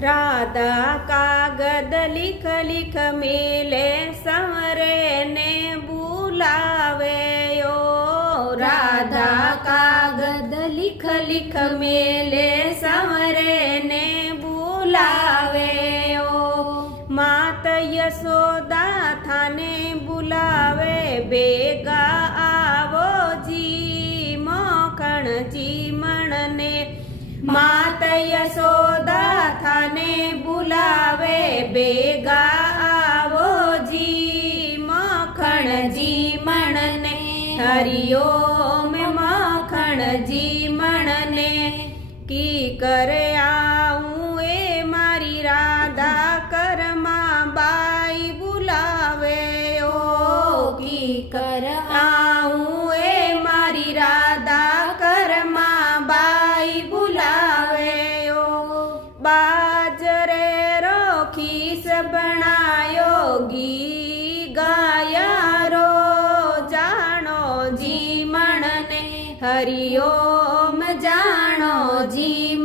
राधा कागद लिख लिख मेले संवरे ने बुलावे यो। राधा कागद लिख लिख मेले संवरे ने बुलावे यो। मात यशोदा थाने बुलावे बेगा आवो जी मोखण जी मणने। मात यशोदा थाने बुलावे बेगा आवो जी मखण जी मणने। हरिओम मखण जी मणने की करे आऊं ए मारी राधा करमा बाई बुलावे ओ। की कर आऊं ए मारी राधा करमा बाई बुलावे ओ। बाजरे रो खीस बनायो घी गाया रो जानो जी मणने। हरिओम जानो जी